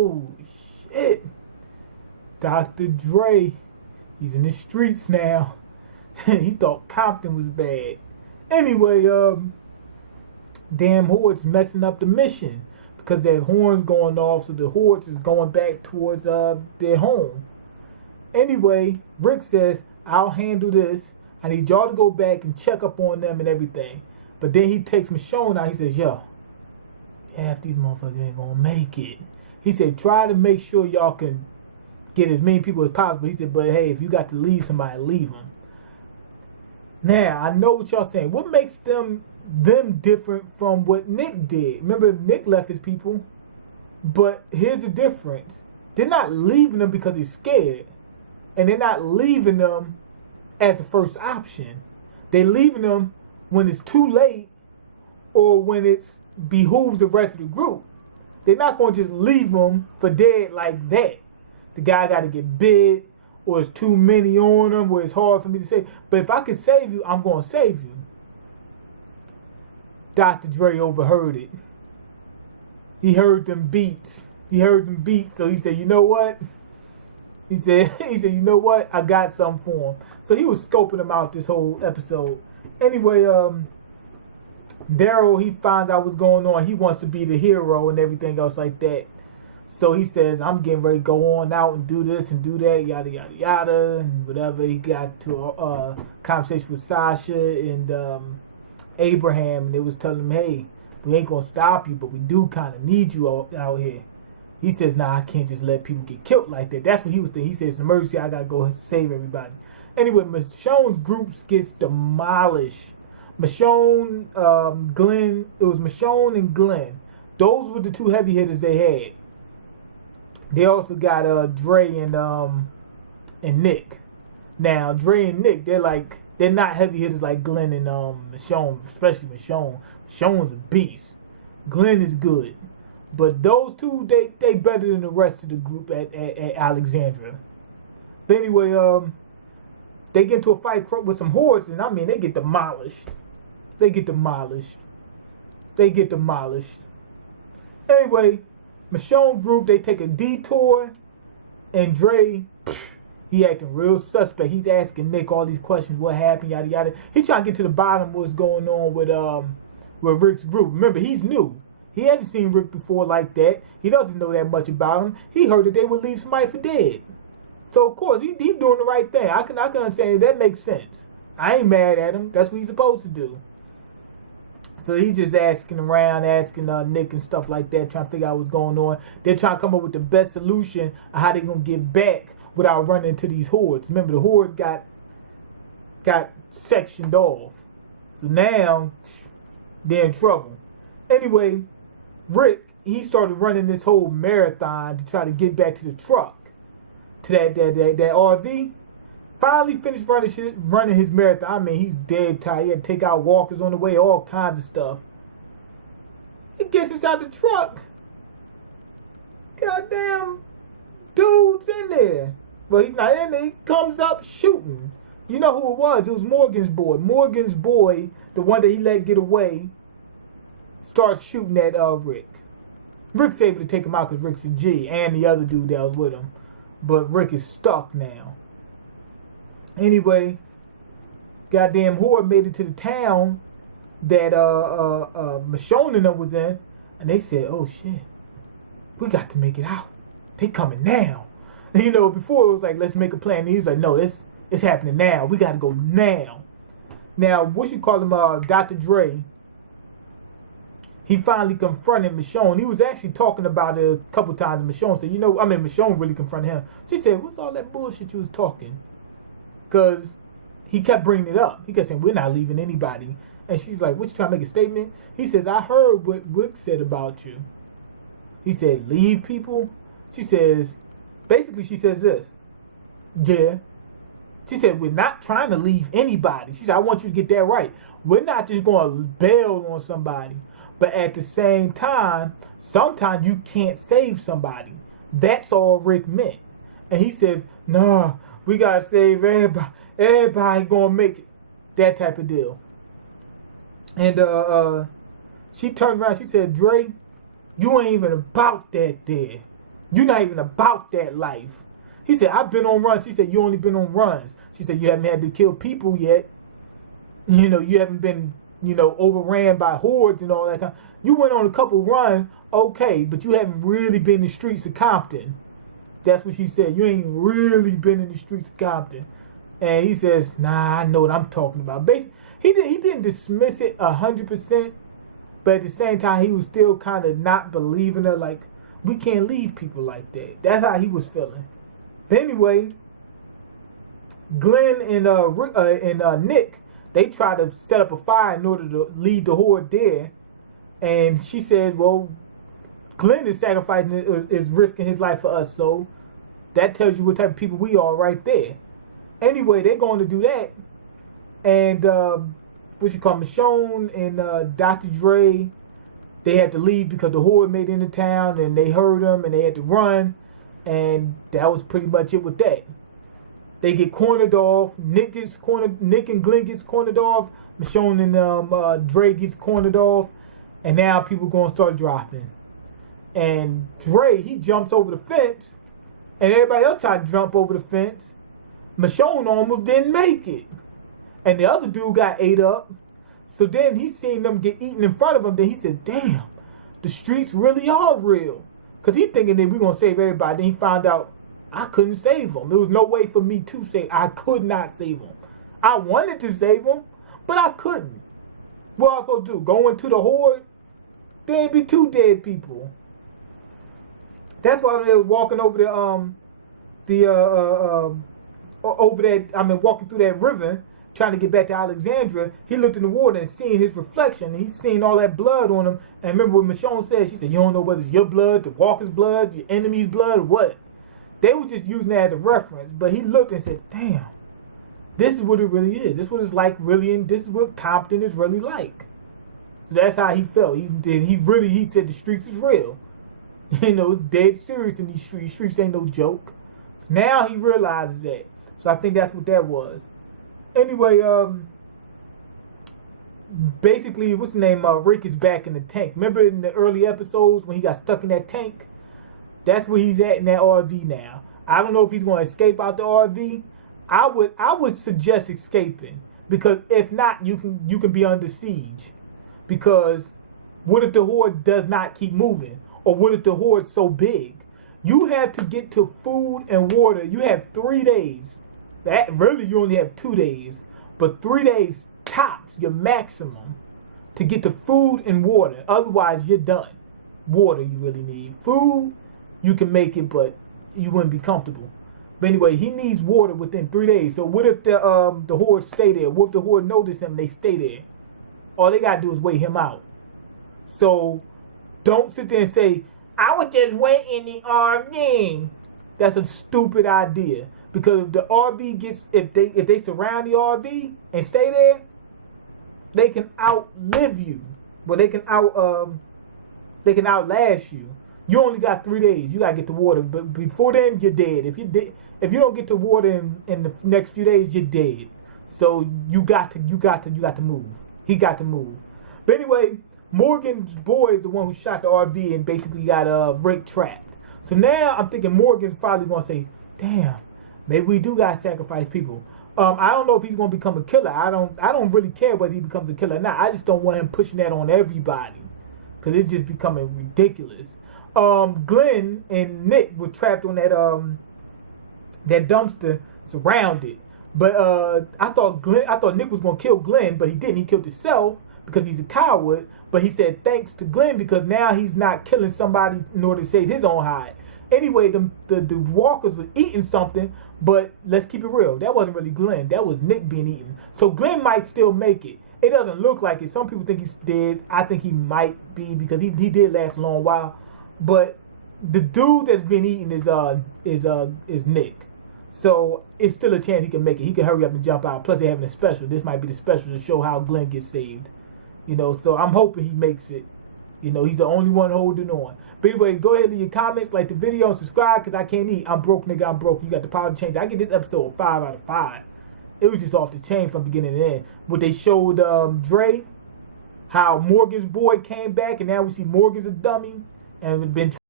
oh, shit. Dr. Dre, he's in the streets now. He thought Compton was bad. Anyway, damn hordes messing up the mission because their horns going off, so the hordes is going back towards their home. Anyway, Rick says, I'll handle this. I need y'all to go back and check up on them and everything. But then he takes Michonne out. He says, yo, half these motherfuckers ain't gonna make it. He said, try to make sure y'all can get as many people as possible. He said, but hey, if you got to leave somebody, leave them. Now, I know what y'all saying. What makes them different from what Nick did? Remember, Nick left his people. But here's the difference. They're not leaving them because he's scared. And they're not leaving them as a first option. They're leaving them when it's too late or when it behooves the rest of the group. They're not going to just leave them for dead like that. The guy got to get bit or it's too many on him where it's hard for me to save. But if I can save you, I'm going to save you. Dr. Dre overheard it. He heard them beats. So he said, you know what? He said, you know what? I got something for him. So he was scoping him out this whole episode. Anyway, Daryl, he finds out what's going on. He wants to be the hero and everything else like that. So he says, I'm getting ready to go on out and do this and do that, yada, yada, yada, and whatever. He got to a conversation with Sasha and Abraham, and they was telling him, hey, we ain't going to stop you, but we do kind of need you out here. He says, nah, I can't just let people get killed like that. That's what he was thinking. He says, it's an emergency, I got to go save everybody. Anyway, Michonne's groups gets demolished. Michonne, Glenn, it was Michonne and Glenn. Those were the two heavy hitters they had. They also got Dre and Nick. Now, Dre and Nick, they're not heavy hitters like Glenn and Michonne, especially Michonne. Michonne's a beast. Glenn is good. But those two, they better than the rest of the group at Alexandria. But anyway, they get into a fight with some hordes, and I mean, they get demolished. Anyway, Michonne group, they take a detour, and Dre, he acting real suspect. He's asking Nick all these questions, what happened, yada yada. He trying to get to the bottom of what's going on with Rick's group. Remember, he's new. He hasn't seen Rick before like that. He doesn't know that much about him. He heard that they would leave somebody for dead. So of course he's doing the right thing. I can understand that makes sense. I ain't mad at him. That's what he's supposed to do. So he's just asking Nick and stuff like that, trying to figure out what's going on. They're trying to come up with the best solution of how they're gonna get back without running into these hordes. Remember, the horde got sectioned off. So now they're in trouble. Anyway, Rick, he started running this whole marathon to try to get back to the truck, to that RV. Finally finished running his marathon. I mean, he's dead tired. He had to take out walkers on the way, all kinds of stuff. He gets inside the truck. Goddamn dude's in there. Well, he's not in there. He comes up shooting. You know who it was? It was Morgan's boy. Morgan's boy, the one that he let get away, starts shooting at Rick. Rick's able to take him out because Rick's a G, and the other dude that was with him. But Rick is stuck now. Anyway, goddamn horde made it to the town that Michonne and them was in, and they said, oh shit, we got to make it out. They coming now. And, you know, before it was like, let's make a plan. And he's like, no, it's happening now. We got to go now. Now, what you call him, Dr. Dre, he finally confronted Michonne. He was actually talking about it a couple times, and Michonne said, Michonne really confronted him. She said, what's all that bullshit you was talking? Because he kept bringing it up. He kept saying, we're not leaving anybody. And she's like, what, you trying to make a statement? He says, I heard what Rick said about you. He said, leave people? She says this. Yeah. She said, we're not trying to leave anybody. She said, I want you to get that right. We're not just going to bail on somebody. But at the same time, sometimes you can't save somebody. That's all Rick meant. And he says, nah, we got to save everybody. Everybody going to make it. That type of deal. And she turned around. She said, Dre, you ain't even about that there. You're not even about that life. He said, I've been on runs. She said, you only been on runs. She said, you haven't had to kill people yet. You haven't been, overran by hordes and all that kind. You went on a couple runs, okay, but you haven't really been in the streets of Compton. That's what she said. You ain't really been in the streets of Compton. And he says, nah, I know what I'm talking about. Basically, he didn't dismiss it 100%, but at the same time, he was still kind of not believing her. Like, we can't leave people like that. That's how he was feeling. But anyway, Glenn and Nick, they try to set up a fire in order to lead the horde there. And she says, well, Glenn is sacrificing, is risking his life for us. So that tells you what type of people we are right there. Anyway, they're going to do that. And Michonne and Dr. Dre, they had to leave because the horde made it into town and they heard them and they had to run. And that was pretty much it with that. They get cornered off. Nick and Glenn gets cornered off. Michonne and Dre gets cornered off. And now people going to start dropping. And Dre, he jumps over the fence. And everybody else tried to jump over the fence. Michonne almost didn't make it. And the other dude got ate up. So then he seen them get eaten in front of him. Then he said, damn, the streets really are real. Because he thinking that we're going to save everybody. Then he found out I couldn't save them. There was no way for me to save. I could not save them. I wanted to save them, but I couldn't. What I was supposed to do? Go into the horde? There'd be 2 dead people. That's why they was walking over walking through that river, trying to get back to Alexandria. He looked in the water and seen his reflection. And he seen all that blood on him. And remember what Michonne said? She said, you don't know whether it's your blood, the walker's blood, your enemy's blood, or what. They were just using that as a reference. But he looked and said, damn, this is what it really is. This is what it's like really, and this is what Compton is really like. So that's how he felt. He said the streets is real. It's dead serious in these streets. Streets ain't no joke. So now he realizes that. So I think that's what that was. Anyway, basically, what's the name? Rick is back in the tank. Remember in the early episodes when he got stuck in that tank? That's where he's at in that RV now. I don't know if he's going to escape out the RV. I would suggest escaping, because if not, you can be under siege. Because what if the horde does not keep moving? Or what if the horde's so big? You have to get to food and water. You have 3 days. That really, you only have 2 days. But 3 days tops, your maximum, to get to food and water. Otherwise, you're done. Water you really need. Food, you can make it, but you wouldn't be comfortable. But anyway, he needs water within 3 days. So what if the horde stay there? What if the horde notice him and they stay there? All they got to do is wait him out. So don't sit there and say, I would just wait in the RV. That's a stupid idea. Because if the RV gets, if they surround the RV and stay there, they can outlive you. Well, they can outlast you. You only got 3 days. You gotta get the water, but before then, you're dead. If you don't get the water in the next few days, you're dead. So you got to move. He got to move. But anyway, Morgan's boy is the one who shot the RV and basically got Rick trapped. So now I'm thinking Morgan's probably gonna say, damn, maybe we do gotta sacrifice people. I don't know if he's gonna become a killer. I don't really care whether he becomes a killer or not. I just don't want him pushing that on everybody, because it's just becoming ridiculous. Glenn and Nick were trapped on that dumpster, surrounded. But I thought Nick was gonna kill Glenn, but he didn't. He killed himself because he's a coward. But he said thanks to Glenn, because now he's not killing somebody in order to save his own hide. Anyway, the walkers were eating something, but let's keep it real. That wasn't really Glenn. That was Nick being eaten. So Glenn might still make it. It doesn't look like it. Some people think he's dead. I think he might be, because he did last a long while. But the dude that's been eaten is Nick. So it's still a chance he can make it. He can hurry up and jump out. Plus they're having a special. This might be the special to show how Glenn gets saved. So I'm hoping he makes it. He's the only one holding on. But anyway, go ahead and leave your comments, like the video, and subscribe, because I can't eat. I'm broke, nigga. I'm broke. You got the power to change. I get this episode 5 out of 5. It was just off the chain from beginning to end. What they showed Dre, how Morgan's boy came back, and now we see Morgan's a dummy, and been